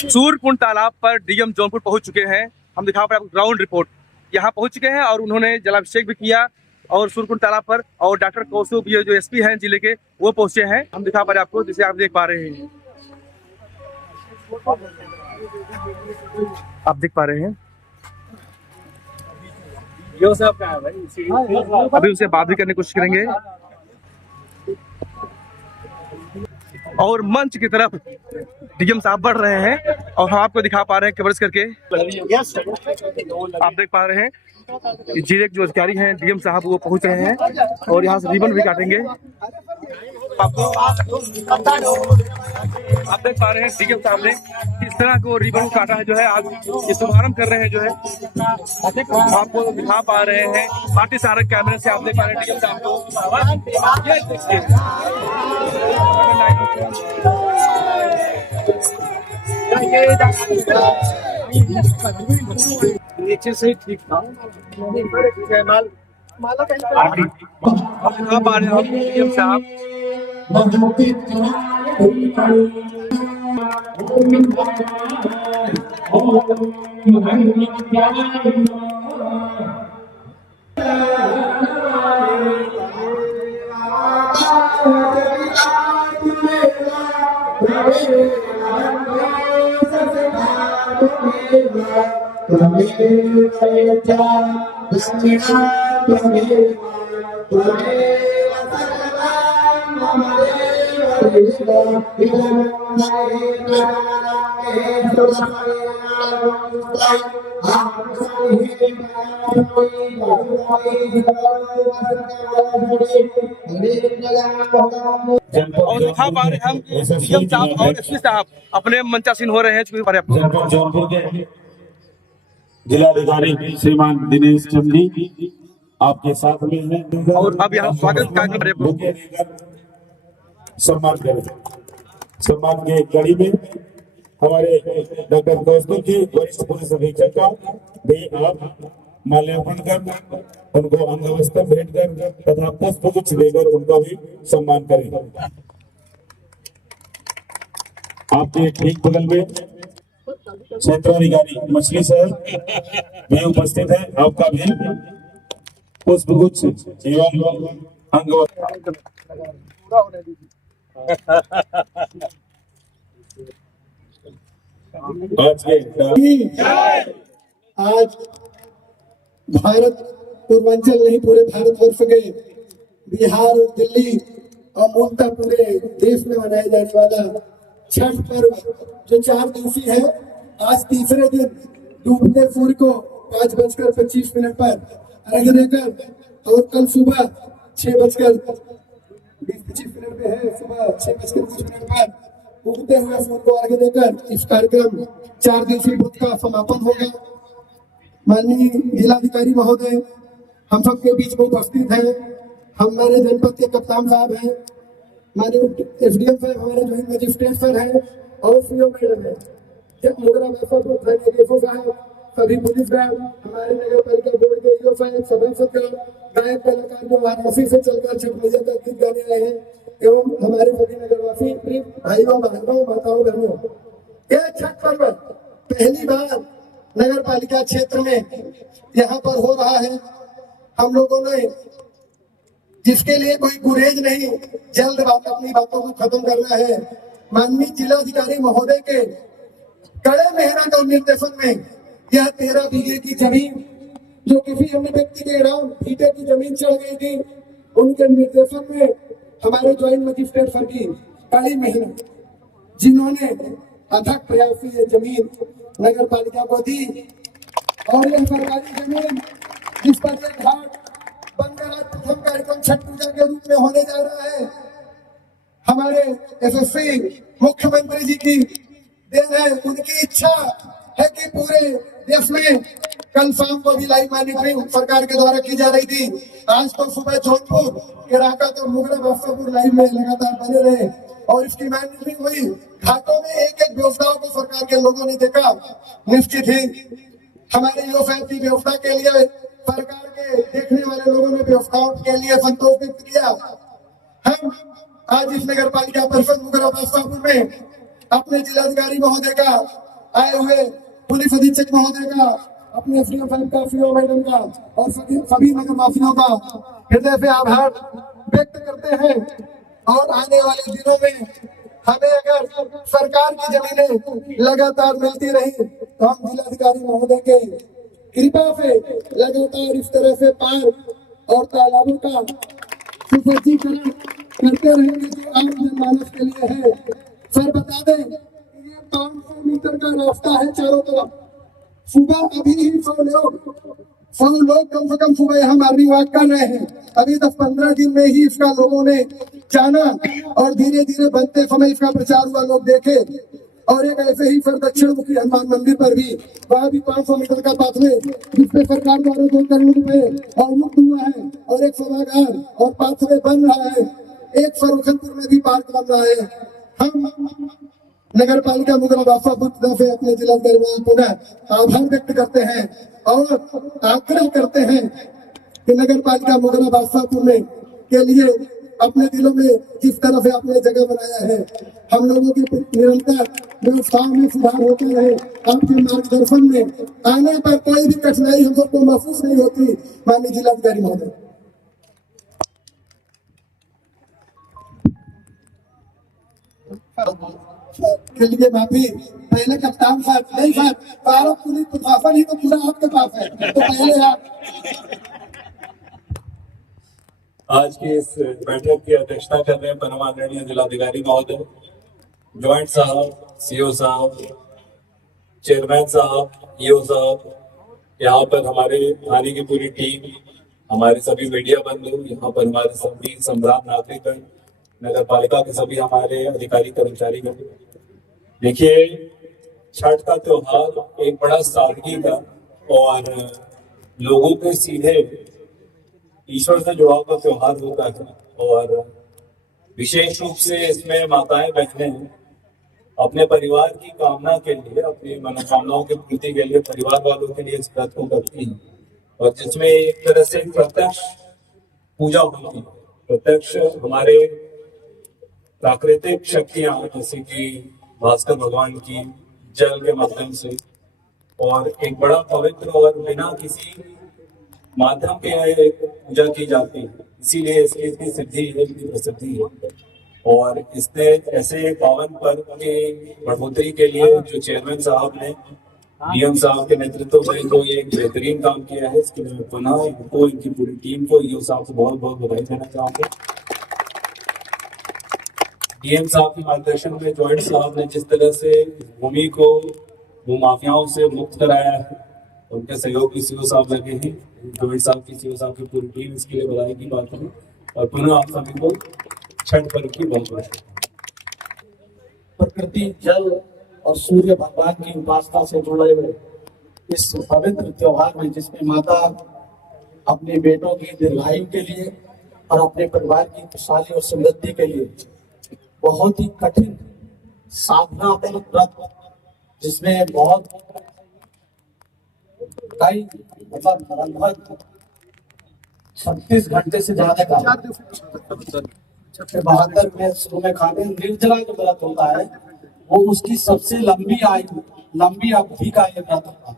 सूरकुंड तालाब पर डीएम जौनपुर पहुंच चुके हैं। हम दिखा पा रहे हैं ग्राउंड रिपोर्ट। यहाँ पहुंच चुके हैं और उन्होंने जलाभिषेक भी किया और सूरकुंड तालाब पर, और डॉक्टर कौस्तुभ ये जो एसपी हैं जिले के, वो पहुंचे हैं। हम दिखा पा रहे हैं आपको, जिसे आप देख पा रहे हैं। आप देख पा रहे हैं अभी उसे बात भी करने की कोशिश करेंगे। और मंच की तरफ डीएम साहब बढ़ रहे हैं और हम आपको दिखा पा रहे हैं कवरेज करके। आप देख पा रहे हैं जिले के जो अधिकारी हैं डीएम साहब, वो पहुंच रहे हैं और यहाँ से रिबन भी काटेंगे। आप देख पा रहे हैं डीएम साहब ने किस तरह को रिबन काटा है, जो है आज ये शुभारंभ कर रहे हैं, जो है आपको दिखा पा रहे हैं पार्टी सारे कैमरे से। आप देख पा रहे हैं डीएम साहब को, नीचे से ठीक था। दिखा पा रहे हैं डीएम साहब। और दिखा पा रहे हम डीएम साहब और एसपी साहब अपने मंचासीन हो रहे हैं। जनपद जौनपुर के जिलाधिकारी श्रीमान दिनेश चंद जी आपके साथ में हैं और अब यहाँ स्वागत कार्यक्रम सम्मान करें। सम्मान के कड़ी में हमारे डॉक्टर कौस्तुभ जी वरिष्ठ पुलिस अधीक्षक का भी आप माल्यार्पण कर उनको अंगवस्त्र भेंट कर तथा पुष्पगुच्छ देकर उनका भी सम्मान करें। आपके ठीक बगल में क्षेत्राधिकारी मछली शहर भी उपस्थित है। आपका भी पुष्पगुच्छ एवं अंगवस्त्र आज भारत पूर्वांचल नहीं पूरे भारतवर्ष के बिहार और दिल्ली और मूलतः पूरे देश में मनाया जाने वाला छठ पर्व जो 4 दिवसीय है, आज तीसरे दिन डूबते सूर्य को 5:25 पर अर्घ्य देकर और कल सुबह 6:20 पे है, सुबह 6:20 पर उगते हुए सूर्य को अर्घ्य देकर इस कार्यक्रम 4 दिवसीय व्रत का समापन होगा। माननीय जिलाधिकारी महोदय हम सबके बीच में उपस्थित है। हमारे जनपद के कप्तान साहब हैं, माननीय एसडीएम साहब, हमारे ज्वाइंट मजिस्ट्रेट सर हैं और सीओ मैडम है, मुगरा मुजफ्फरपुर थाने डीएफओ साहब, सभी पुलिसगण, हमारे नगर पालिका बोर्ड के ईओ साहब, सभासदगण, गायक कलाकार जो वाराणसी से चलकर छठ मैया तक गीत गाने आए हैं, एवं हमारे सभी नगरवासी भाइयों बहनों माताओं बहनों, यह छठ पर्व पहली बार नगर पालिका क्षेत्र में यहाँ पर हो रहा है। हम लोगों ने जिसके लिए कोई गुरेज नहीं, जल्द अपनी बातों को खत्म करना है। माननीय जिलाधिकारी महोदय के कड़े मेहनत और निर्देशन में यह 13 बीघे की जमीन जो किसी अन्य व्यक्ति के नाम फीटे की जमीन चढ़ गई थी, उनके निर्देशन में हमारे ज्वाइंट मजिस्ट्रेट सर की कड़ी मेहनत, जिन्होंने अथक प्रयास से ये जमीन नगर पालिका को दी और यह सरकारी जमीन जिस पर यह घाट बनकर आज प्रथम कार्यक्रम छठ पूजा के रूप में होने जा रहा है, हमारे यशस्वी मुख्यमंत्री जी की देन है। उनकी इच्छा है कि पूरे देश में कल शाम को भी लाइव मॉनिटरिंग सरकार के द्वारा की जा रही थी। आज तो सुबह जौनपुर के राकत और मुगरा बादशाहपुर लाइव में लगातार बने रहे और इसकी मॉनिटरिंग हुई। घाटों में एक एक व्यवस्थाओं को सरकार के लोगों ने देखा। निश्चित ही हमारे ईओ साहब की व्यवस्था के लिए सरकार के देखने वाले लोगों ने व्यवस्थाओं के लिए संतोष व्यक्त किया। हम आज इस नगर पालिका परिषद मुगरा बादशाहपुर में अपने जिलाधिकारी महोदय का आए हुए पुलिस अधीक्षक महोदय का, अपने फ्रीडम फाइव का, फ्रीडम मैडम का और सभी नगर वासियों का हृदय से आभार व्यक्त करते हैं। और आने वाले दिनों में हमें अगर सरकार की जमीनें लगातार मिलती रही तो हम जिलाधिकारी महोदय के कृपा से लगातार इस तरह से पार्क और तालाबों का सुसज्जीकरण करते रहेंगे जो आम जनमानस के लिए है। सर बता दें, ये 500 मीटर का रास्ता है चारों तरफ। सुबह अभी ही 100 लोग कम से कम सुबह यहाँ मॉर्निंग वॉक कर रहे हैं। अभी 10-15 दिन में ही इसका लोगों ने जाना और धीरे धीरे बनते समय इसका प्रचार हुआ, लोग देखे। और एक ऐसे ही फिर दक्षिण मुखी हनुमान मंदिर पर भी, वहाँ भी 500 मीटर का पाथवे जिसपे सरकार द्वारा 2 करोड़ रुपए अवमुक्त हुआ है और एक सभागार और पाथवे बन रहा है। एक फर्रुखनपुर में भी पार्क बन रहा है। हम नगर पालिका मुगलबाफा से अपने जिलाधिकारी में पुनः आभार व्यक्त करते हैं और आग्रह करते हैं कि नगर पालिका मुगलबाफापुर में के लिए अपने दिलों में जिस तरह से आपने जगह बनाया है, हम लोगों की निरंतर व्यवस्थाओं में सुधार होते रहे। आपके मार्गदर्शन में आने पर कोई भी कठिनाई हम सबको महसूस नहीं होती। माननीय जिलाधिकारी महोदय, के लिए माफी। पहले कप्तान साहब नहीं साहब, भारत पुलिस प्रशासन ही तो पूरा आपके पास है, तो पहले आप। आज की इस बैठक की अध्यक्षता कर रहे हैं परम आदरणीय जिलाधिकारी महोदय, ज्वाइंट साहब, सीओ साहब, चेयरमैन साहब, ईओ साहब, यहाँ पर हमारे थाने की पूरी टीम, हमारे सभी मीडिया बंधु, यहाँ पर हमारे सभी सम्राट नागरिकगण, नगर पालिका के सभी हमारे अधिकारी कर्मचारी गण। देखिए, छठ का त्योहार एक बड़ा सादगी का और लोगों के सीधे ईश्वर से जुड़ाव का त्योहार होता है। और विशेष रूप से इसमें माताएं बहनें अपने परिवार की कामना के लिए, अपनी मनोकामनाओं की पूर्ति के लिए परिवार वालों के लिए इस व्रत को करती हैं और जिसमें एक तरह से प्रत्यक्ष पूजा होती है। प्रत्यक्ष हमारे प्राकृतिक शक्तियां जैसे कि भास्कर भगवान की जल के माध्यम से और एक बड़ा पवित्र और बिना किसी माध्यम के पूजा की जाती है, इसीलिए इसकी इतनी सिद्धि है, इतनी प्रसिद्धि है। और इसने ऐसे पावन पर्व की बढ़ोतरी के लिए जो चेयरमैन साहब ने डीएम साहब के नेतृत्व में जो ये एक बेहतरीन काम किया है, इसके लिए मैं पुनः इनको, इनकी पूरी टीम को, ईओ साहब को बहुत बहुत बधाई देना चाहूंगा। डीएम साहब के मार्गदर्शन में ज्वाइंट साहब ने जिस तरह से भूमि को भूमाफियाओं से मुक्त कराया है, उनके सहयोग की सीओ साहब लगे हैं, ज्वाइंट साहब की, सीओ साहब की पूरी टीम, इसके लिए बधाई की बात है। और पुनः आप सभी को छठ पर्व की बहुत बहुत। प्रकृति, जल और सूर्य भगवान की उपासना से जुड़े हुए इस पवित्र त्योहार में, जिसमें माता अपने बेटों की दीर्घायु के लिए और अपने परिवार की खुशहाली और समृद्धि के लिए बहुत ही कठिन साधनात्मक व्रत, जिसमें बहुत कई लगभग 36 घंटे से ज्यादा का 72 में शुरू में खाते निर्जला जो व्रत होता है, वो उसकी सबसे लंबी आयु, लंबी अवधि का ये व्रत होता है।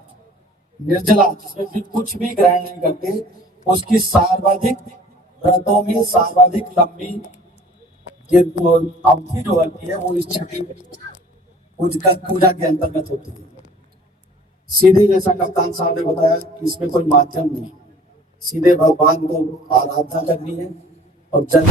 निर्जला, जिसमें भी कुछ भी ग्रहण नहीं करते, उसकी सर्वाधिक व्रतों में सर्वाधिक लंबी ये अवधि जो होती है वो इस छठी पूजा के अंतर्गत होती है। सीधे, जैसा कप्तान साहब ने बताया कि इसमें कोई माध्यम नहीं, सीधे भगवान को आराधना करनी है और जन्म